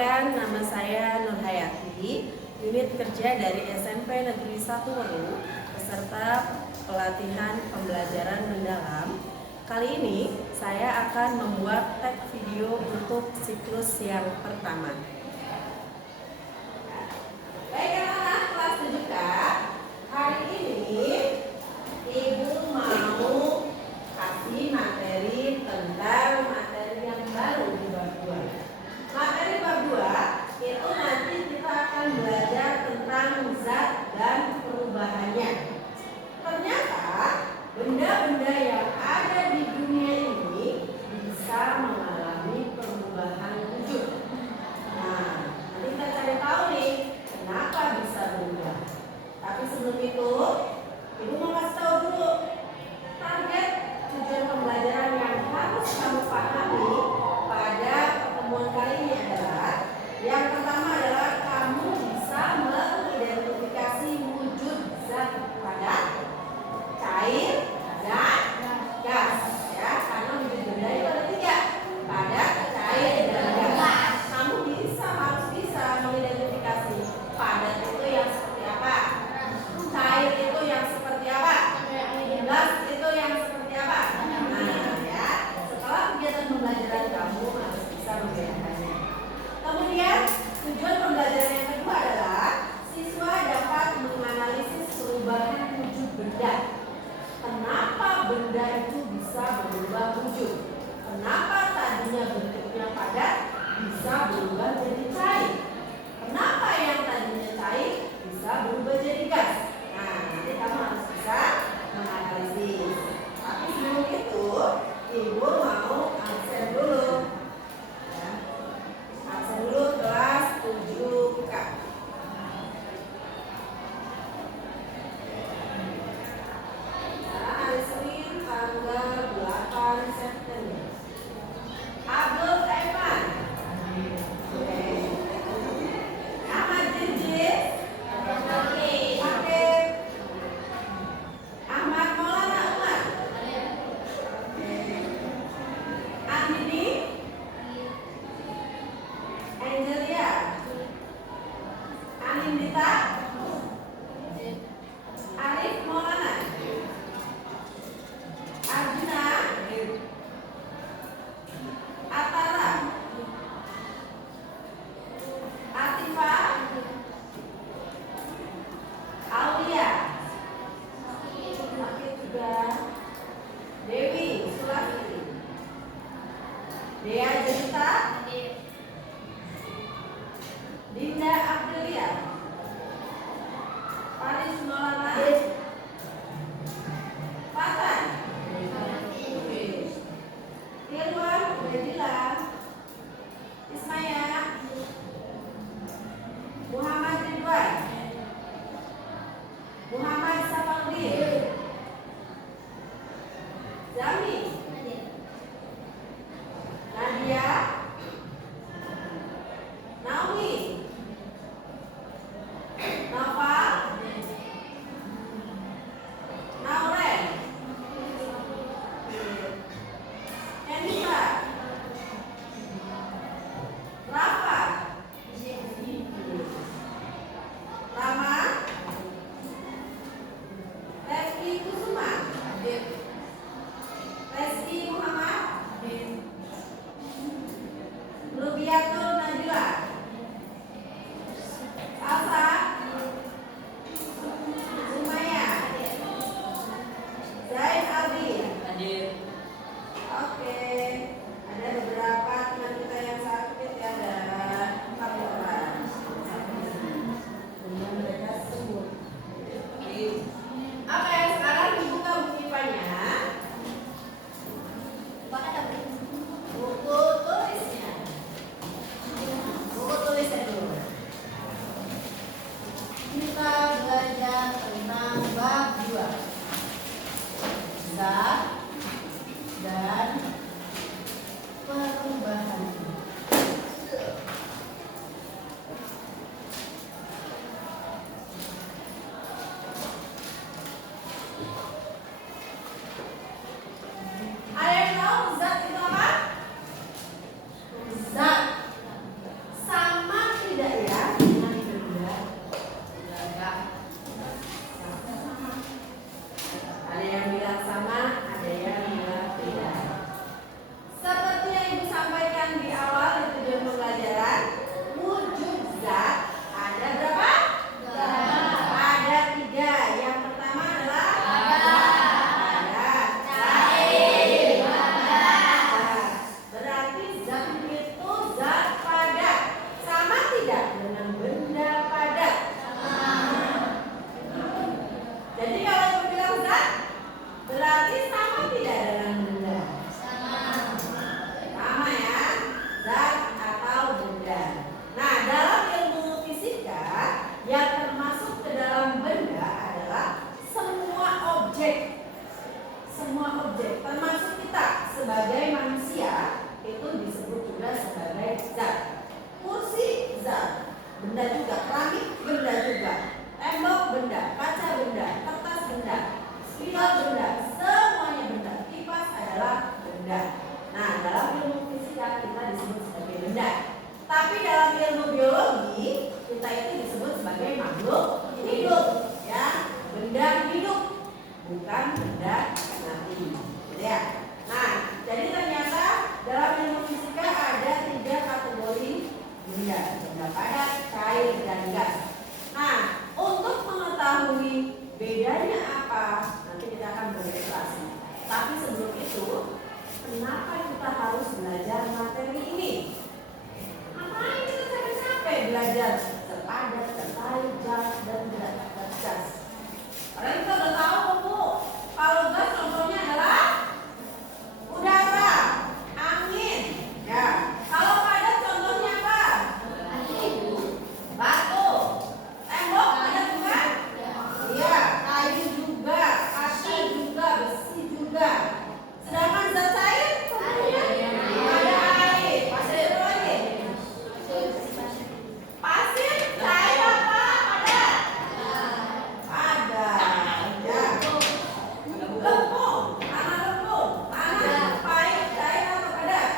Perkenalkan, nama saya Nur Hayati, unit kerja dari SMP Negeri 1 Weru, peserta pelatihan pembelajaran mendalam. Kali ini saya akan membuat tag video untuk siklus yang pertama. Baik anak-anak kelas 7K, hari ini Ibu mau kasih materi tentang materi yang baru di bab 2. Materi bab 2 itu nanti kita akan belajar tentang zat dan perubahannya. Ternyata benda-benda yang ada di dunia ini bisa mengalami perubahan wujud. Nah, nanti kita cari tahu nih kenapa bisa berubah. Tapi sebelum itu, Ibu mau kasih tahu dulu target tujuan pembelajaran yang harus kamu pahami pada pertemuan kali ini adalah yang pertama adalah kamu bisa mengidentifikasi wujud zat padat, cair, dan gas. Ya, karena wujud benda itu ada 3, padat, cair, dan gas. Kamu harus bisa mengidentifikasi padat itu yang seperti apa, cair itu yang seperti apa, gas itu yang seperti apa. Nah, ya, setelah kegiatan pembelajaran kamu harus bisa membedakannya. Kemudian tujuan pembelajaran yang kedua adalah siswa dapat menganalisis perubahan wujud benda. Kenapa benda itu bisa berubah wujud? Kenapa tadinya bentuknya padat bisa berubah jadi cair? Kenapa yang tadinya cair bisa berubah jadi gas? Nah, nanti kamu harus bisa menganalisis. Tapi sebelum itu, Ibu mau absen dulu. Ya. Absen dulu kelas 7K. Hari Senin tanggal 8 September. Abdul Evan. Ahmad Jinjit. Oke. Ahmad Maulana Umar. Andini. Angelia. Anindita. Arif Maulana. Arjuna. Atara. Atifa. Aulia. Oke, juga. Dewi Sulastri. Dea Jelita. Dinda Abdelia. Paris Maulana. Patan. Irwan Bedila. Ismaya. Muhammad Ridwan. Muhammad Safarudin. Zami. Nadia. Nawi. Naufal. Nauren. Enisa. Rafa. Rama. Reski Kusuma. Reski Muhammad. Rubiatul Najwa. Alsa. Sumaya. Zain Aldi. Oke, ada beberapa teman kita yang sakit ya, ada 4 orang. Kemudian mereka sembuh. Oke, sekarang dibuka buku IPA-nya. Buku tulisnya. benda. Tapi dalam ilmu biologi kita itu disebut sebagai makhluk hidup, ya, benda hidup, bukan benda mati, gitu ya. Nah, jadi ternyata dalam ilmu fisika ada 3 kategori benda: benda padat, cair, dan gas. Nah, untuk mengetahui bedanya apa, nanti kita akan berilustrasi. Tapi sebelum itu, kenapa kita harus belajar materi ini? Ngapain kita capek-capek belajar terpadat, tercair, gas, dan tidak gas? Karena kita udah tahu, Bu, kalau gas contohnya adalah udara, angin, ya. Kalau padat contohnya apa? Batu, tembok padat bukan? Iya, kayu juga, kaca juga, besi juga. Sedangkan zat cair contohnya ada air, pasir apa lagi? Pasir cair apa padat? Padat, ya. Lempung, tanah lempung, tanah pahit, cair atau padat?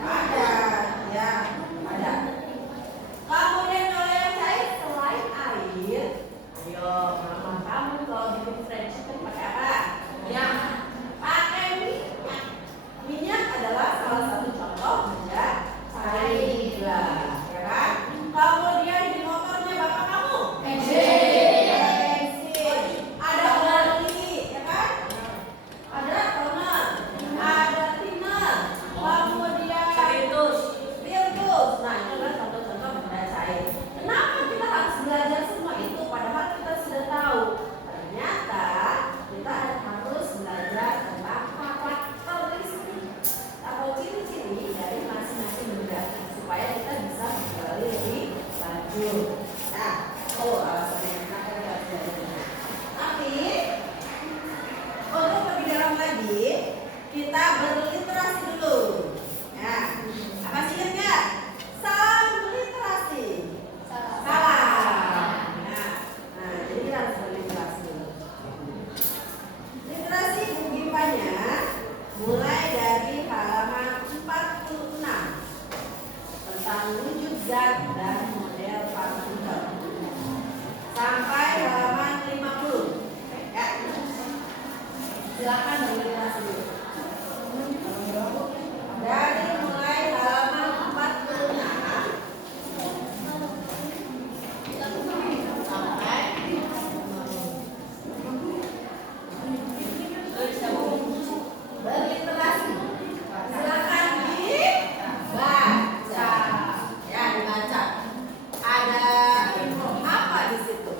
Padat, ya, padat. Kemudian kalau yang cair selain air, ayo mama kamu kalau bikin fried chicken pakai apa? Ya, pakai minyak. Minyak adalah salah satu contoh benda cair juga, ya kan? Kemudian di motornya bapak kamu bensin, ada oli, ya kan? Ada toner, ada thinner, kemudian spiritus. Nah, itu adalah contoh-contoh benda cair. Kenapa kita harus belajar semua itu? Padahal kita sudah tahu. Ternyata kita harus belajar tentang karakteristik atau ciri-ciri dari masing-masing benda supaya kita bisa menggali lebih lanjut. Nah, alasannya kenapa kita harus belajar ini. Tapi untuk lebih dalam lagi, kita berliterasi dulu. Nah, apa sih ingat nggak? Salam literasi. Salah. Nah, jadi kita harus berliterasi dulu. Literasi buku-bukunya mulai dari halaman 46 tentang wujud zat dan model partikel sampai halaman 50. Ya. Silakan berliterasi dulu. Dari mulai halaman 46 sampai berliterasi. Silakan dibaca. Ya, dibaca. Ada apa di situ?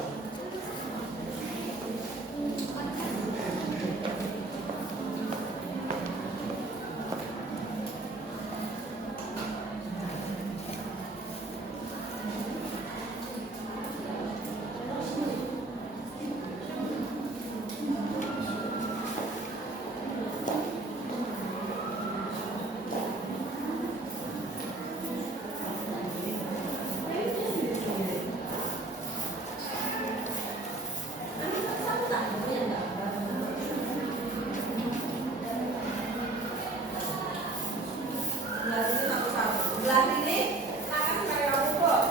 Belah ini akan saya ukur.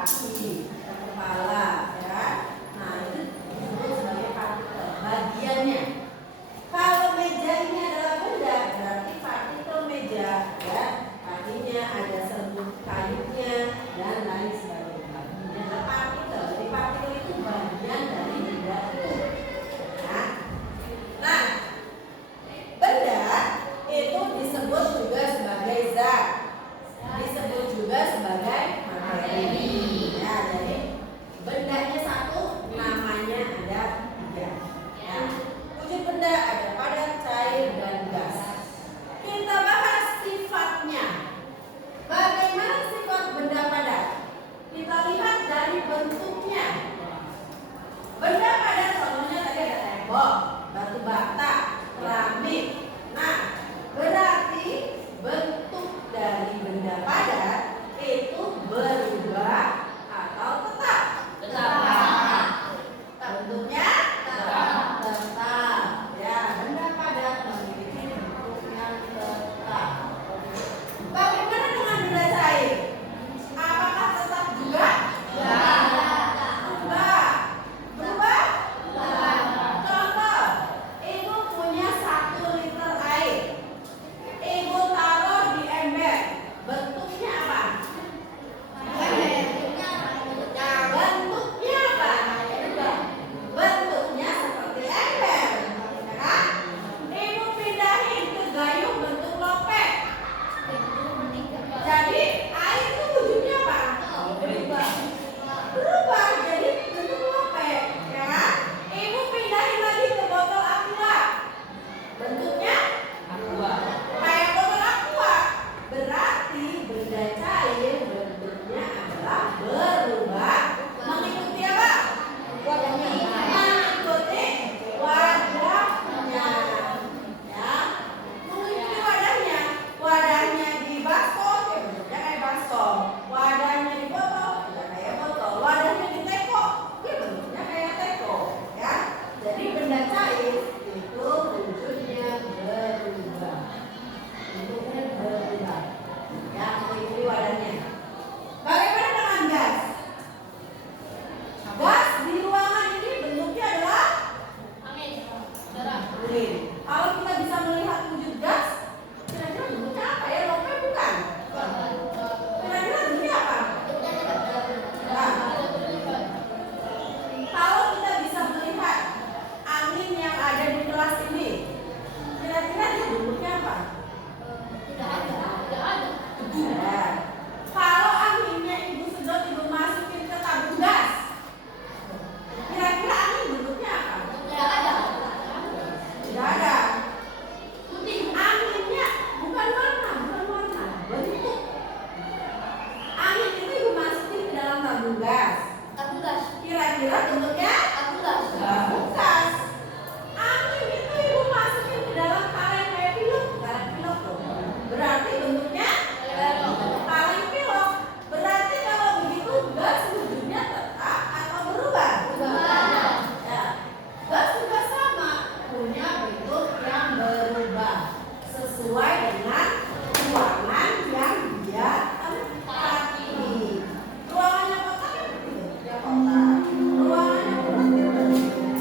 kaki, kepala, ya. Nah, itu disebut sebagai partikel. Bagiannya. Kalau meja ini adalah benda, berarti partikel meja, ya. Artinya ada serbuk kayunya dan lain sebagainya. Ini adalah partikel. Jadi partikel itu bagian dari benda itu. Nah, benda itu disebut juga sebagai zat, disebut juga sebagai materi. Ya, jadi bendanya satu, namanya ada tiga. Ya. Wujud benda ada padat, cair, dan gas. Kita bahas sifatnya. Bagaimana sifat benda padat? Kita lihat dari bentuknya. Benda padat contohnya tadi ada tembok, batu bata, keramik. Nah, berarti bentuk dari benda padat itu berubah atau tetap? Tetap. Bentuknya tetap. Ya, benda padat memiliki bentuk yang tetap. Bagaimana dengan benda cair? Apakah tetap juga? Berubah? Contoh, ibu punya 1 liter air. Ibu taruh di ember. Bentuknya apa? Bentuknya apa? Bentuknya seperti ember, ya kan? Ibu pindahin ke gayung bentuk lope. Jadi air itu wujudnya apa? Berubah jadi bentuk lope, ya kan? Ibu pindahin lagi ke botol aqua. Bentuknya kayak botol aqua. Berarti benda cair bentuknya adalah berubah mengikuti apa? Mengikuti wadahnya. Ya, mengikuti wadahnya. Wadahnya di baskom, ya bentuknya kayak baskom. Wadahnya di botol, ya kayak botol. Wadahnya di teko, ya bentuknya kayak teko. Ya, jadi benda cair itu wujudnya berubah. Bentuknya berubah. Ya, mengikuti wadahnya. Bagaimana dengan gas? Gas di ruangan ini bentuknya adalah angin. Kalau kita bisa melihat wujud gas, kira-kira bentuknya apa ya? Lope bukan? Kira-kira bentuknya apa? Nah, kalau kita bisa melihat angin yang ada di kelas ini, kira-kira dia bentuknya apa? Ya. Kalau anginnya ibu sedot, ibu masukin ke tabung gas, kira-kira angin bentuknya apa? Tidak ada. Anginnya bukan warna, bentuk. Angin itu ibu masukin ke dalam tabung gas. Kira-kira bentuknya? Tabung gas. Angin itu ibu masukin ke dalam kaleng kayak pilok tuh. Berarti bentuknya kaleng pilok. Berarti kalau begitu gas wujudnya tetap atau berubah? Ya. Gas juga sama, punya bentuk yang berubah sesuai dengan ruangan yang dia tempati. Ruangannya kotak kan bentuknya kotak. Ruangannya putih bentuknya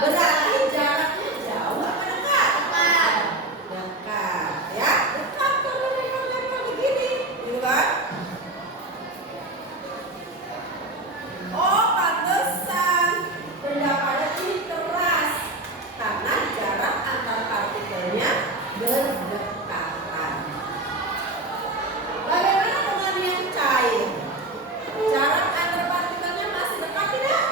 Berarti jaraknya jauh apa dekat? Dekat. Dekat, ya. Dekat kalau lempar begini, gitu kan? Oh, pantesan benda padat ini keras karena jarak antar partikelnya berdekatan. Bagaimana dengan yang cair? Jarak antar partikelnya masih dekat tidak?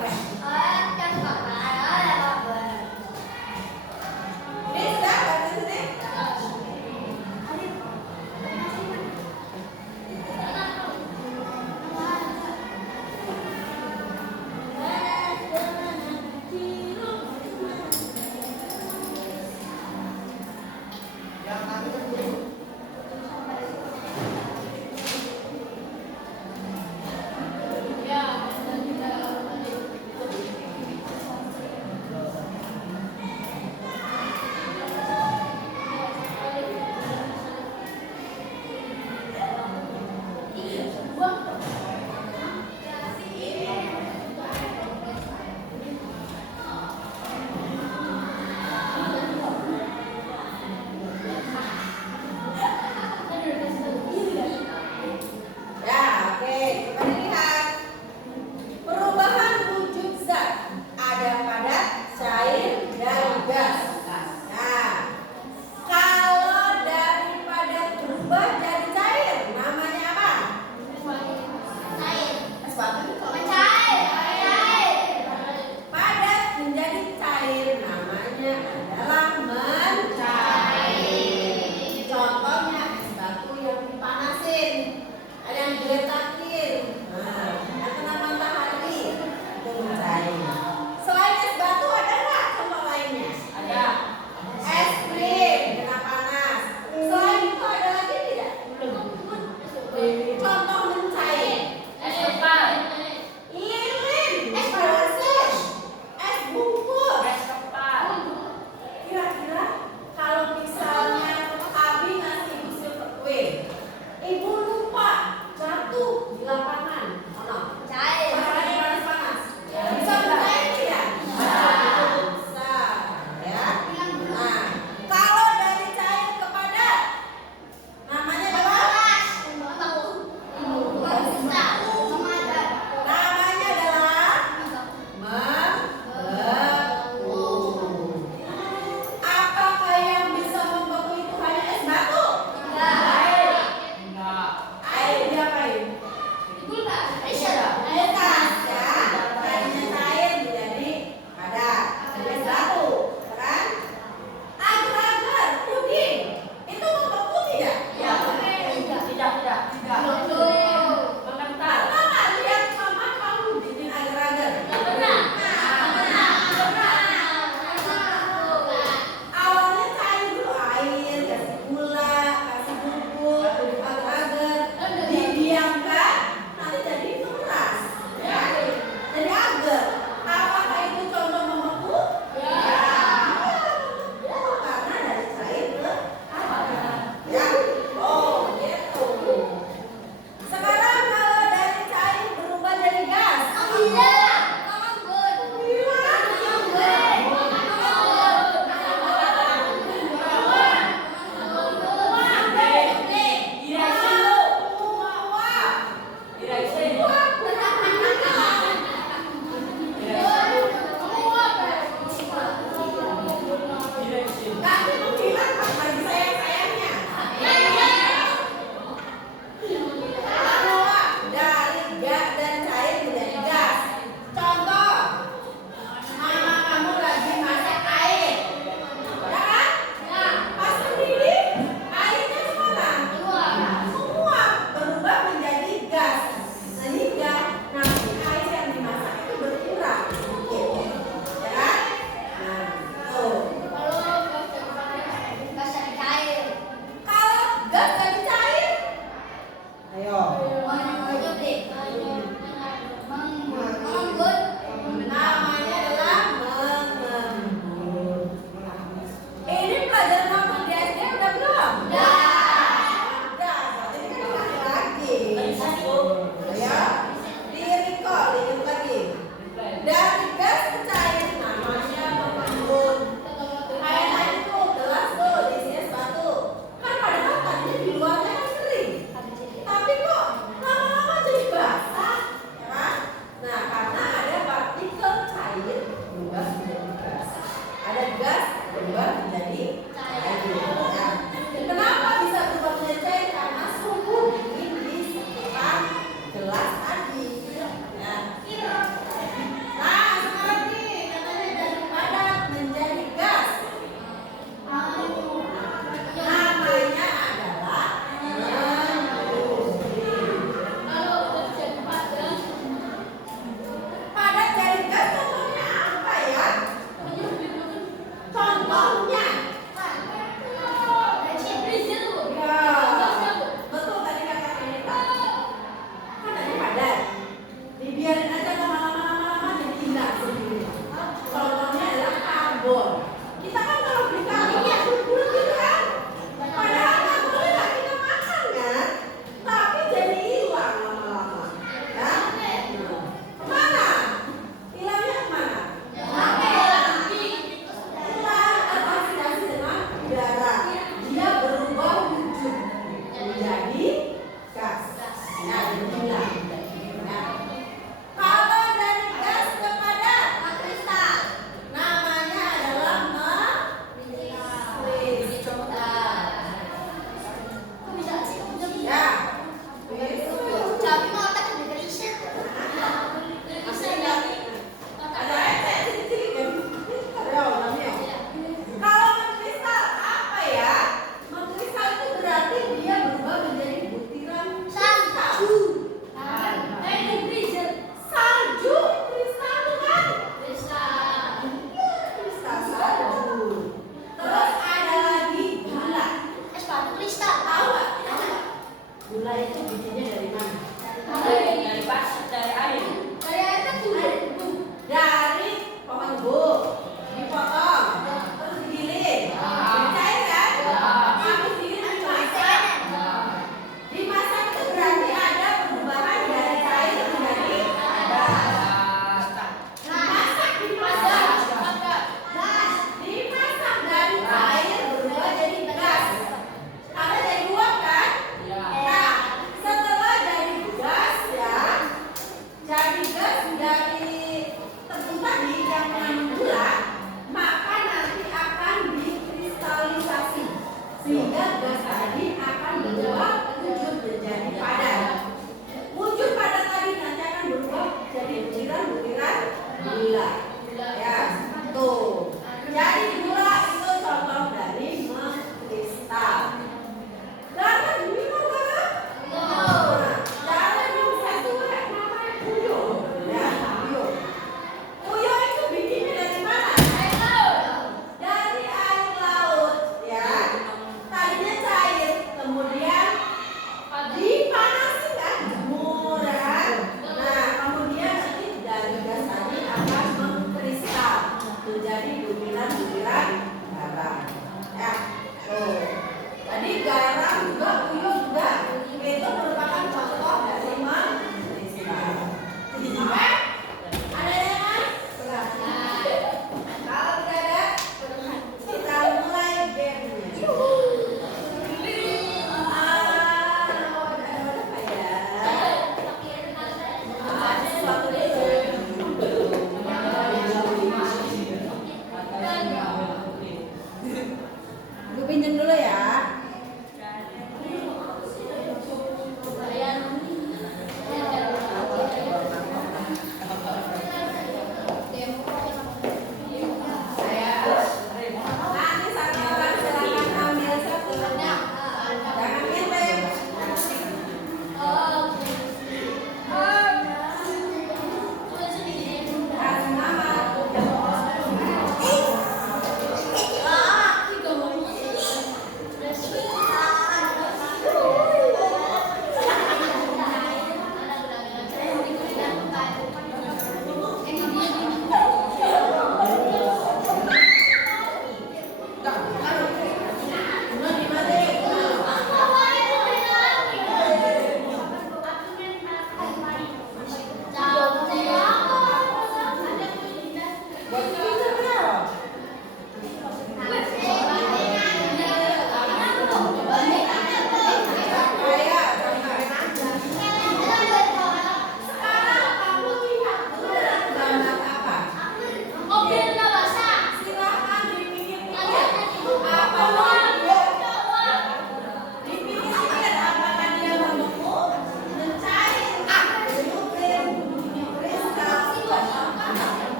Ini sudah baca sini.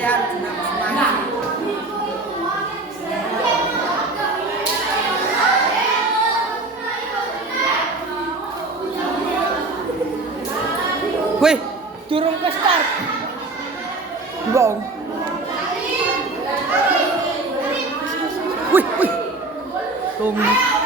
ya senang semangat. Wih, turun ke start. Bong. Wih. Tunggu.